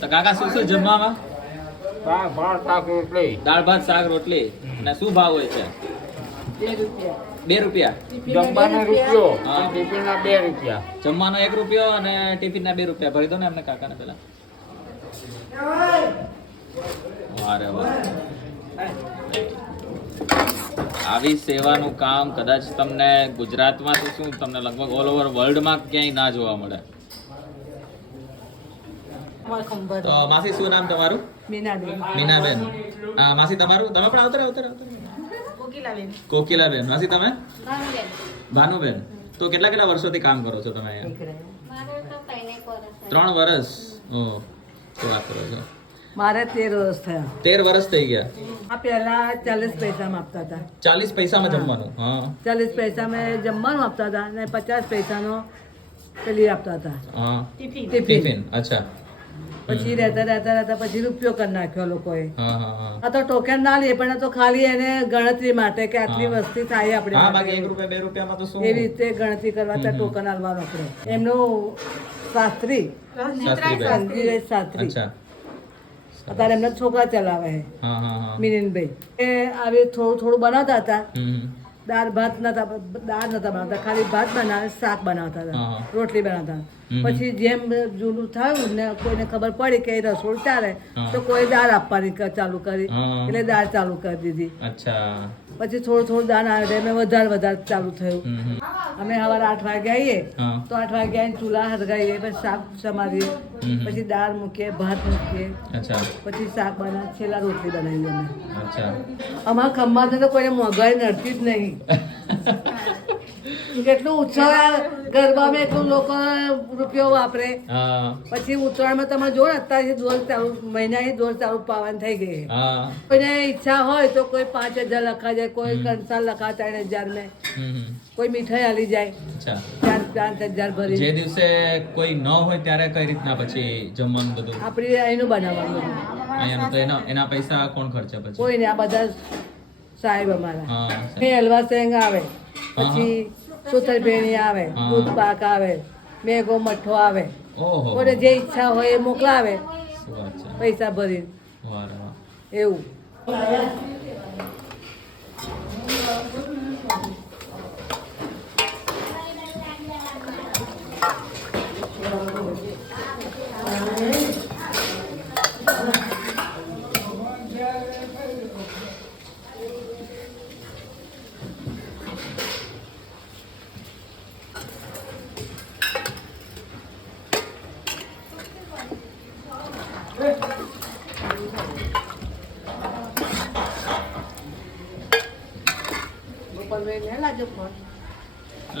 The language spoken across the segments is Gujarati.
તો કાકા શું શું જમવામાં? દાળ ભાત શાક રોટલી. દાળ ભાત શાક રોટલી. અને શું ભાવ હોય છે? 2 રૂપિયા. જમવાનો રૂપિયો હા. અને ટિફિનના 2 રૂપિયા. જમવાનો 1 રૂપિયો અને ટિફિનના 2 રૂપિયા. ભરી દો ને એમને કાકાને પેલા. વારે વાહ. આવી સેવાનું કામ કદાચ તમને ગુજરાતમાં તો શું તમને લગભગ ઓલ ઓવર વર્લ્ડમાં ક્યાંય ના જોવા મળે. તો માસી શું નામ તમારું? મીનાબેન. હા માસી તમારું? તમે પણ આવતા. કોકિલાબેન. માસી તમે? ભાનુબેન. તો કેટલા વર્ષોથી કામ કરો છો તમે અહીંયા? 3 વર્ષ. ઓહ, શું વાત કરો છો? મારે 13 વર્ષ થયા. 13 વર્ષ થઈ ગયા. આ પહેલા 40 પૈસામાં આપતા હતા. 40 પૈસામાં જમવાનું? હા 40 પૈસામાં જમવાનું આપતા હતા અને 50 પૈસાનો પેલી આપતા હતા હા. ટિફિન. ટિફિન. અચ્છા. પછી રહેતા પછી રૂપિયો કરી નાખ્યો લોકોએ. હા હા હા. આ તો ટોકન ના લે પણ આ તો ખાલી એને ગણતરી માટે કે આટલી હા. વસ્તી થાય હા આપણે બાકી 1 રૂપિયા 2 રૂપિયામાં તો શું? એવી રીતે ગણતરી કરવા ત્યાં ટોકન આલવાનો આપણે. એમનું શાસ્ત્રી શાસ્ત્રીભાઈ. સંજયભાઈ શાસ્ત્રી અચ્છા. અત્યારે એમના છોકરા ચલાવે છે હા હા હા. મિલિનભાઈ. એ આવી થોડું બનાવતા હતા. હમ. દાળ નતા બનાવતા, ખાલી ભાત બનાવે, શાક બનાવતા હતા, હા. રોટલી બનાવતા. હમ. પછી જેમ જૂનું થયું ને કોઈને ખબર પડી કે એ રસોડું ચાલે હા. તો કોઈ દાળ આપવાની ચાલુ કરી, હા. એટલે દાળ ચાલુ કરી દીધી. અચ્છા. પછી થોડું દાળ આવે એટલે વધારે ચાલુ થયું. હમ. અમે સવારે 8 વાગે આવીએ હા. તો 8 વાગે આવીને ચૂલા હરગાવીએ, પછી શાક સમારીએ, હમ. પછી દાળ મૂકીએ, ભાત મૂકીએ, અચ્છા. પછી શાક બનાવીએ, છેલ્લા રોટલી બનાવીએ અમે. અચ્છા. અમારા ખંભાત તો કોઈને મોંઘવારી નડતી જ નહીં. કેટલું ઉત્સવ ગરબામાં એટલું લોકો રૂપિયો વાપરે. હા પછી ઉત્તરાયણમાં તમે જો ને અત્યારે દોર ચાલુ, મહિનાની દોર ચાલુ પાવાની થઈ ગઈ. હા. કોઈને ઈચ્છા હોય તો કોઈ 5,000 લખા જાય, કોઈ કંસાર લખા 3,000 મેં, હમ. કોઈ મીઠાઈ આલી જાય અચ્છા. 4,000 ભરી. જે દિવસે કોઈ ન હોય ત્યારે કઈ રીતના પછી જમવાનું બધું? આપણે અહીંનું બનાવવાનું બધું. અહીંયાનું તો એના પૈસા કોણ ખર્ચે પછી? કોઈ ને, આ બધા સાહેબ અમારા. હા. હલવા સેંગ આવે, પછી સુતરફેણી આવે, હા. દૂધ પાક આવે, મેગો મઠ્ઠો આવે. ઓહો. કોઈને જે ઈચ્છા હોય એ મોકલાવે શું વાત છે. પૈસા ભરી. વાહ રે વાહ. એવું.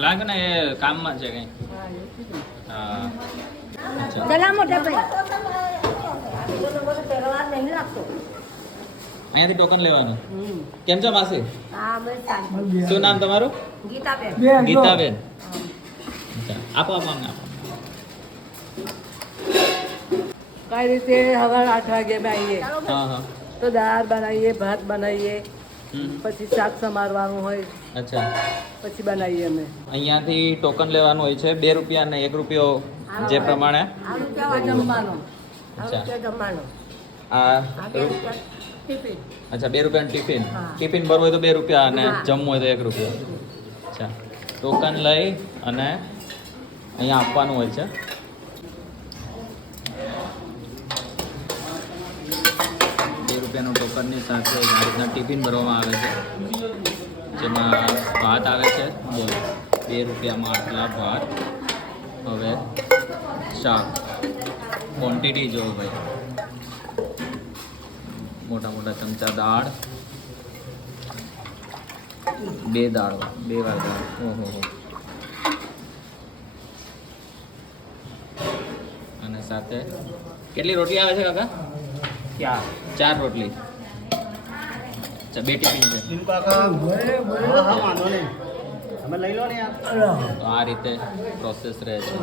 લાગે ને એ કામમાં છે કઈ. હા. અચ્છા. ગલા મોટા ભાઈ. અહીંયાથી ટોકન લેવાનું. કેમ છો માસી? હા બસ. શું નામ તમારું? ગીતાબેન. ગીતાબેન. અચ્છા. આપો અમને આપો. કઈ રીતે સવારે 8 વાગે અમે આવીએ હા હા. તો દાળ બનાવીએ, ભાત બનાવીએ, હમ. પછી શાક સમારવાનું હોય, અચ્છા. પછી બનાવીએ અમે. અહીંયાથી ટોકન લેવાનું હોય છે 2 રૂપિયા અને 1 રૂપિયો જે પ્રમાણે. જમવાનો. અચ્છા. જમવાનો. આ ટિફિન. અચ્છા 2 રૂપિયાનું ટિફિન. હા. ટિફિન ભરવું હોય તો 2 રૂપિયા અને હા. જમવું હોય તો 1 રૂપિયો. અચ્છા. ટોકન લઈ અને અહીંયા આપવાનું હોય છે. 2 રૂપિયાનું ટોકનની સાથે આ રીતના ટિફિન ભરવામાં આવે છે, જેમાં ભાત આવે છે. 2 રૂપિયામાં આટલા ભાત. હવે શાક ક્વોન્ટિટી જો ભાઈ, મોટા મોટા ચમચા દાળ, 2 દાળ, 2 વાર દાળ. ઓહો હો. અને સાથે કેટલી રોટલી આવે છે કાકા? 4 રોટલી. અચ્છા 2 ટિફિન છે. તો આ રીતે પ્રોસેસ રહે છે.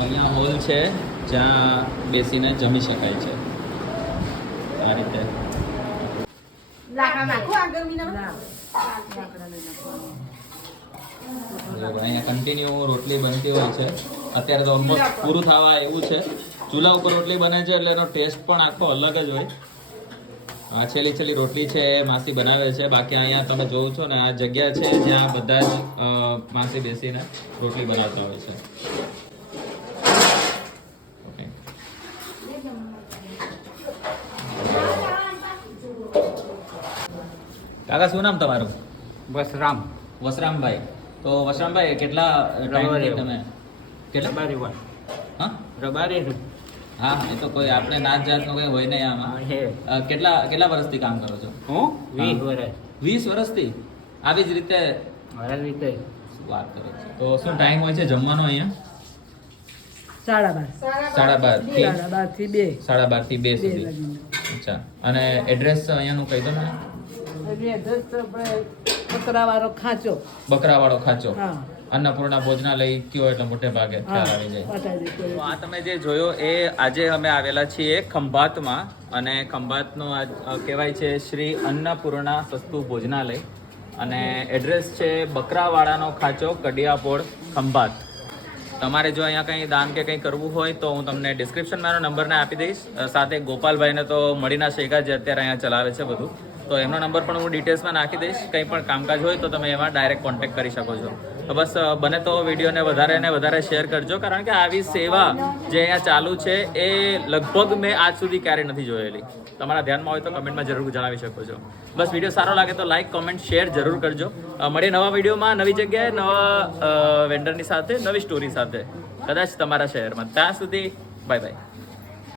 અહીંયા હોલ છે જ્યાં બેસીને જમી શકાય છે. આ રીતે અહીંયા કન્ટિન્યુ રોટલી બનતી હોય છે. અત્યારે તો ઓલમોસ્ટ પૂરું થવા એવું છે. ચૂલા ઉપર રોટલી બને છે એટલે એનો ટેસ્ટ પણ આખો અલગ જ હોય. આ છેલ્લી રોટલી છે એ માસી બનાવે છે. બાકી અહીંયા તમે જોવો છો ને આ જગ્યા છે જ્યાં બધા જ માસી બેસીને રોટલી બનાવતા હોય છે. ઓકે. કાકા શું નામ તમારું? બસ રામ વસરામભાઈ. તો વસરામભાઈ કેટલા ટાઈમથી તમે કેટલા રબારી વાત હા રબારી હા એ તો કોઈ આપણે નાત જાતનું કંઈ હોય નહીં આમાં. છે કેટલા વર્ષથી કામ કરો છો? હું 20 વર્ષ 20 વર્ષથી આવી જ રીતે? મારા રીતે શું વાત કરો છો? તો શું ટાઈમ હોય છે જમવાનો અહીંયા? 12:30 12:30 12:30 થી 2 12:30 થી 2 સુધી. અચ્છા. અને એડ્રેસ અહીંયાનું કહી દો ને. બકરાવાળો ખાંચો. બકરાવાળો ખાંચો. હા અન્નપૂર્ણા ભોજનાલય કયો એટલે મોટે ભાગે ખ્યાલ આવી જાય. તો આ તમે જે જોયો એ આજે અમે આવેલા છીએ ખંભાતમાં, અને ખંભાતનું આ કહેવાય છે શ્રી અન્નપૂર્ણા સસ્તું ભોજનાલય, અને એડ્રેસ છે બકરાવાળાનો ખાંચો, કડિયાપોળ, ખંભાત. તમારે જો અહીંયા કંઈ દાન કે કંઈ કરવું હોય તો હું તમને ડિસ્ક્રિપ્શનમાં એનો નંબરને આપી દઈશ. સાથે ગોપાલભાઈને તો મળીના શેખા જે અત્યારે અહીંયા ચલાવે છે બધું, તો એમનો નંબર પણ હું ડિટેલ્સમાં નાખી દઈશ. કંઈ પણ કામકાજ હોય તો તમે એમાં ડાયરેક્ટ કોન્ટેક્ટ કરી શકો છો. તો બસ બને તો વિડીયોને વધારે ને વધારે શેર કરજો, કારણ કે આવી સેવા જે અહીંયા ચાલુ છે એ લગભગ મેં આજ સુધી ક્યારેય નથી જોયેલી. તમારા ધ્યાનમાં હોય તો કમેન્ટમાં જરૂર જણાવી શકો છો. બસ વિડીયો સારો લાગે તો લાઈક, કોમેન્ટ, શેર જરૂર કરજો. મળીએ નવા વિડીયોમાં, નવી જગ્યાએ, નવા વેન્ડરની સાથે, નવી સ્ટોરી સાથે, કદાચ તમારા શહેરમાં. ત્યાં સુધી બાય બાય.